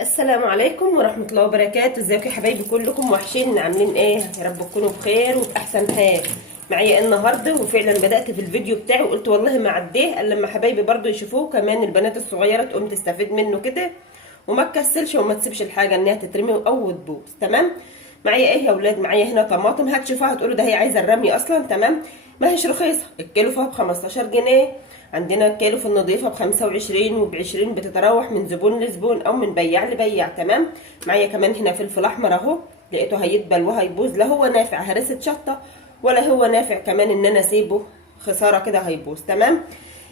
السلام عليكم ورحمة الله وبركاته. ازيكم يا حبايبي كلكم؟ وحشين، عاملين ايه؟ يا رب تكونوا بخير وبأحسن حال. معايا النهارده وفعلا بدأت في الفيديو بتاعي وقلت والله ما عديه الا لما حبايبي برضو يشوفوه، كمان البنات الصغيرة تقوم تستفيد منه كده وما تكسلش وما تسيبش الحاجة انها تترمي او تبوظ. تمام. معايا ايه يا اولاد؟ معايا هنا طماطم، هتشوفوها هتقولوا ده هي عايزة الرمي اصلا. تمام. ما هيش رخيصة، الكيلو فيها ب15 جنيه. عندنا الكيلو في النظيفة ب25 وب20، بتتراوح من زبون لزبون أو من بياع لبياع. تمام. معايا كمان هنا فلفل أحمر أهو، لقيته هيدبل وهيبوظ، لا هو نافع هرسة شطة ولا هو نافع كمان إن أنا أسيبه خسارة كده هيبوظ. تمام.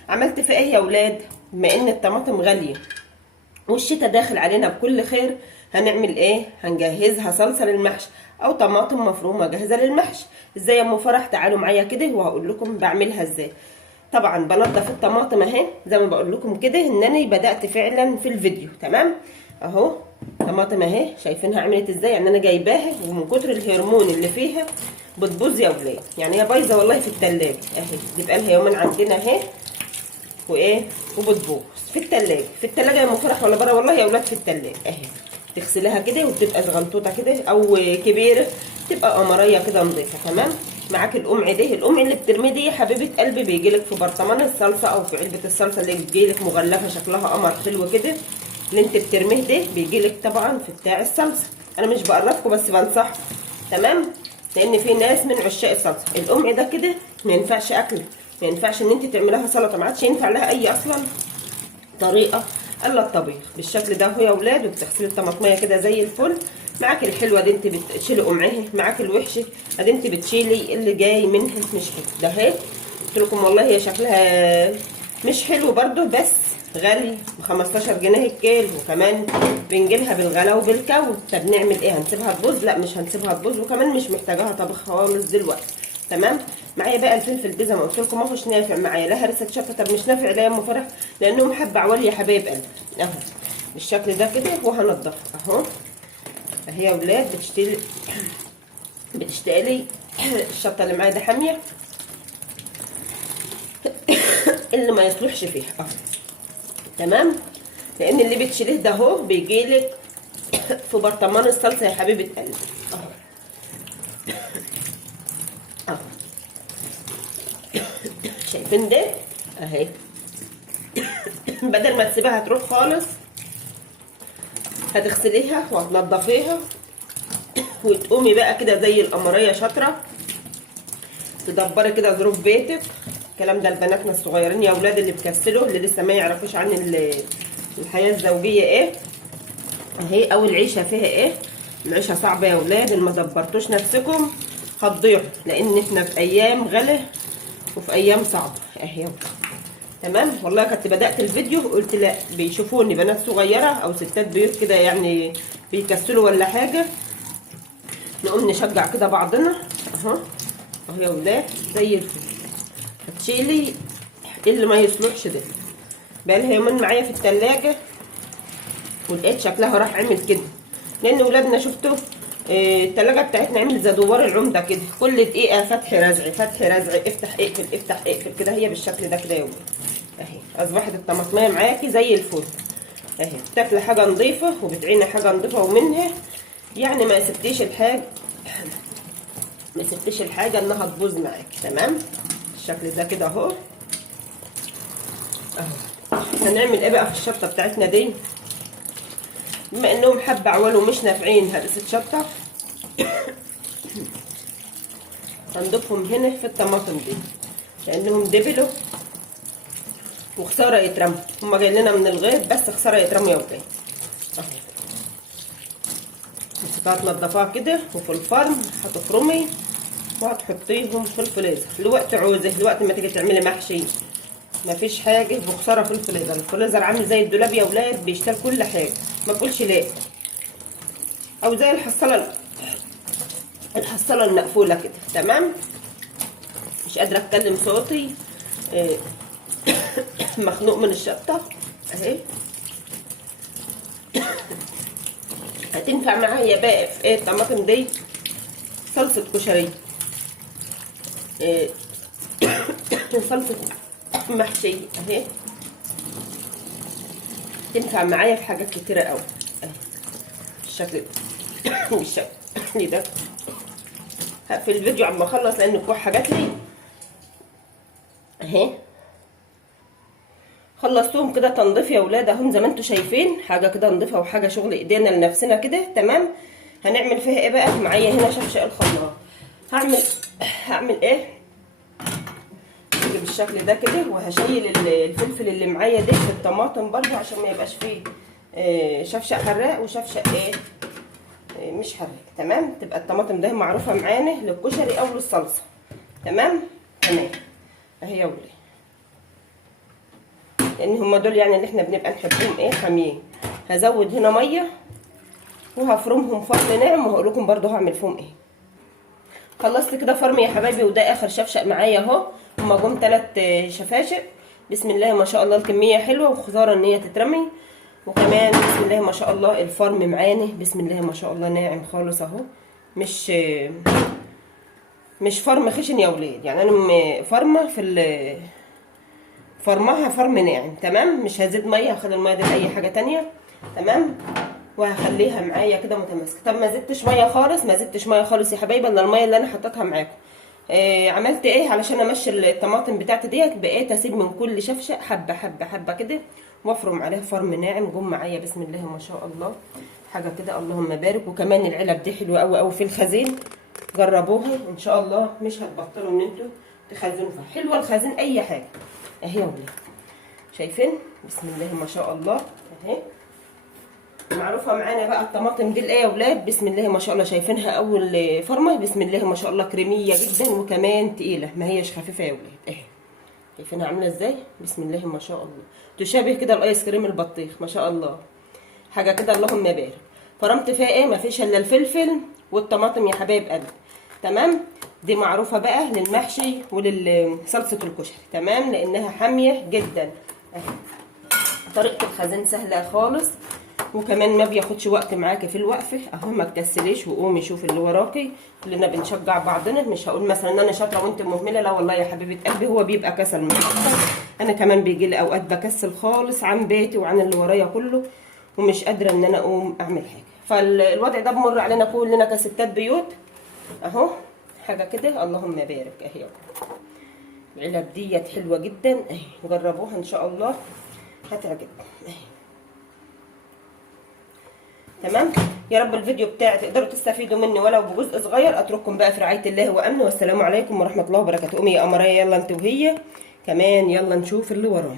عملت في إيه يا ولاد؟ بما إن الطماطم غالية والشتا داخل علينا بكل خير، هنعمل ايه؟ هنجهزها صلصه للمحشي او طماطم مفرومه جاهزه للمحشي. ازاي يا ام فرح؟ تعالوا معايا كده وهقول لكم بعملها ازاي. طبعا بنضف الطماطم اهي زي ما بقول لكم كده، انني بدات فعلا في الفيديو. تمام. اهو طماطم اهي، شايفينها عملت ازاي؟ يعني انا جايباها ومن كتر الهرمون اللي فيها بتبوظ يا ولاد، يعني هي بايظه والله في التلاجة اهي، دي بقالها يومين عندنا اهي وايه وبتبوظ في التلاجة. في التلاجة يا ام فرح ولا بره؟ والله يا اولاد في التلاجة اهي. تغسليها كده وبتبقى صغنطوطه كده او كبيره، تبقى قمريه كده نضيفه. تمام. معاك القمع ده، القمع اللي بترميه دي يا حبيبه قلبي بيجيلك في برطمان الصلصه او في علبه الصلصه اللي بتجيلك مغلفه شكلها قمر حلو كده، اللي انت بترميه ده بيجيلك طبعا في بتاع الصلصه. انا مش بقرفكم بس بنصحكم. تمام. لان في ناس من عشاق الصلصه، القمع ده كده ما ينفعش اكل، ما ينفعش ان انت تعملها سلطه، ما عادش ينفع لها اي اصلا طريقه الا الطبيخ بالشكل ده اهو يا اولاد. وبتغسلي الطماطميه كده زي الفل. معاك الحلوه دي انت بتشيلي قمعها، معاك الوحشه ادي انت بتشيلي اللي جاي منها مش حلو ده اهي. قلت لكم والله هي شكلها مش حلو برده، بس غالي ب15 جنيه الكيلو، وكمان بنجيبها بالغلا وبالكو. طب نعمل ايه؟ هنسيبها تبوظ؟ لا مش هنسيبها تبوظ، وكمان مش محتاجاها طبخ خالص دلوقتي. تمام. معايا بقى الفلفل ده زي ما قلت لكم ما هوش نافع معايا، لا هرسه شطه. طب مش نافع ليه يا ام فرح؟ لانه محب عوالي يا حبايب قلبي اهو بالشكل ده كده. وهنضفها اهو اهي يا ولاد. بتشتقلي الشطه اللي معايا ده حاميه اللي ما يصلحش فيها اهو. تمام. لان اللي بتشيليه ده اهو بيجيلك في برطمان الصلصه يا حبيبه قلبي اهو اهو. شايفين ده اهي. بدل ما تسيبها تروح خالص هتغسليها وهتنضفيها وتقومي بقى كده زي القمريه شاطره تدبري كده ظروف بيتك. الكلام ده لبناتنا الصغيرين يا اولاد اللي بكسلوا، اللي لسه ما يعرفوش عن الحياه الزوجيه ايه اهي، او العيشه فيها ايه. العيشه صعبه يا اولاد، اللي ما دبرتوش نفسكم هتضيعوا، لان احنا في ايام غلا وفي ايام صعبه اهي. تمام. والله كنت بدات الفيديو قلت لا بيشوفوني بنات صغيره او ستات بيوت كده يعني بيكسلوا ولا حاجه، نقوم نشجع كده بعضنا اهو اهو يا ولاد زي الفل. هتشيلي اللي ما يصلحش ده، بقالها يومين معايا في التلاجة ولقيت شكلها راح عمل كده، لان ولادنا شفتوا التلاجة بتاعتنا عمل زي دوار العمدة كده، كل دقيقة فتح رزع فتح رزع، افتح اقفل افتح اقفل كده، هي بالشكل ده كده يا ولاد اهي. اصبحت الطماطمية معاكي زي الفل اهي، بتاكلي حاجة نظيفة وبتعيني حاجة نظيفة، ومنها يعني ما سبتيش الحاجة انها تبوظ معاكي. تمام. الشكل ده كده اهو اهو. هنعمل ايه بقى في الشطه بتاعتنا دي؟ بما انهم حبه عوال ومش نافعين هرسه شطه هنضيفهم هنا في الطماطم دي، لانهم دبلوا وخساره يترموا، هما جايين لنا من الغيط بس خساره يترموا يا ولاد اهو. هتنضفوها كده وفي الفرن هتفرمي وهتحطيهم في الفريزر لوقت عوزه، لوقت ما تيجي تعملي محشي مفيش حاجه بخساره في الفريزر. الفريزر عامل زي الدولاب يا ولاد، بيشتغل كل حاجه ما تقولش لا، او زي الحصاله المقفوله كده. تمام. مش قادره اتكلم صوتي مخنوق من الشطه اهي. هتنفع معايا بقى في ايه الطماطم دي؟ صلصه كشري، صلصه محشي اهي، تنفع معايا في حاجات كتيره قوي اهي. بالشكل ده. بالشكل ده هقفل الفيديو عم اخلص لان الكحه جات لي اهي. خلصتهم كده تنظيف يا ولاد اهم زي ما انتم شايفين، حاجه كده نضيفه وحاجه شغل ايدينا لنفسنا كده تمام. هنعمل فيها ايه بقى؟ معايا هنا شفشق الخلاط. هعمل ايه بالشكل ده كده، وهشيل الفلفل اللي معايا ده في الطماطم برده عشان ما يبقاش فيه شفشق حراق وشفشق مش حراق تمام. تبقى الطماطم ده معروفه معانا للكشري او للصلصه تمام اهي يا ولاد، لان هما دول يعني اللي احنا بنبقى نحبهم حاميين. هزود هنا ميه وهفرمهم فرم ناعم وهقول لكم برده هعمل فيهم خلصت كده فرم يا حبايبي، وده اخر شفشق معايا اهو. هما جم 3 شفاشق بسم الله ما شاء الله. الكميه حلوه وخساره ان هي تترمي، وكمان بسم الله ما شاء الله الفرم معانا بسم الله ما شاء الله ناعم خالص اهو. مش فرم خشن يا ولاد، يعني انا فرمه فرمها فرم ناعم تمام. مش هزيد ميه، هخلي الميه دي لاي حاجه تانية تمام، وهخليها معايا كده متماسكه. طب ما زدتش ميه خالص يا حبايبي الا الميه اللي انا حطيتها معاكم. عملت ايه علشان امشي الطماطم بتاعتي ديت؟ بقيت اسيب من كل شفشق حبه حبه حبه كده وافرم عليها فرم ناعم. جم معايا بسم الله ما شاء الله حاجه كده اللهم بارك. وكمان العلب دي حلوه قوي قوي في الخزين، جربوها ان شاء الله مش هتبطلوا ان انتوا تخزنوا فيها. حلوه الخزين اي حاجه اهي يا ولاد شايفين بسم الله ما شاء الله اهي. معروفه معانا بقى الطماطم دي يا ولاد بسم الله ما شاء الله. شايفينها اول فرمه بسم الله ما شاء الله كريميه جدا وكمان تقيله، ما هيش خفيفه يا ولاد اهي. شايفينها عامله ازاي بسم الله ما شاء الله، تشابه كده الايس كريم البطيخ ما شاء الله. حاجه كده اللهم بارك. فرمت فيها ما فيش الا الفلفل والطماطم يا حبايب قلبي تمام. دي معروفه بقى للمحشي وللصلصه الكشري تمام، لانها حاميه جدا اهي. طريقه الخزان سهله خالص، وكمان ما بياخدش وقت معاكي في الوقفه اهو. ما تكسليش وقومي شوفي اللي وراكي، كلنا بنشجع بعضنا. مش هقول مثلا ان انا شاطره وانت مهمله، لا والله يا حبيبه قلبي هو بيبقى كسل مش اكتر. انا كمان بيجي لي اوقات بكسل خالص عن بيتي وعن اللي ورايا كله ومش قادره ان انا اقوم اعمل حاجه. فالوضع ده بمر علينا كلنا كستات بيوت اهو. حاجه كده اللهم بارك اهي. العلب ديت حلوه جدا اهي، جربوها ان شاء الله هتعجبكم اهي تمام. يا رب الفيديو بتاعي تقدروا تستفيدوا مني ولو بجزء صغير. اترككم بقى في رعايه الله وامنه، والسلام عليكم ورحمه الله وبركاته. قومي يا قمريه يلا انت وهي كمان، يلا نشوف اللي ورانا.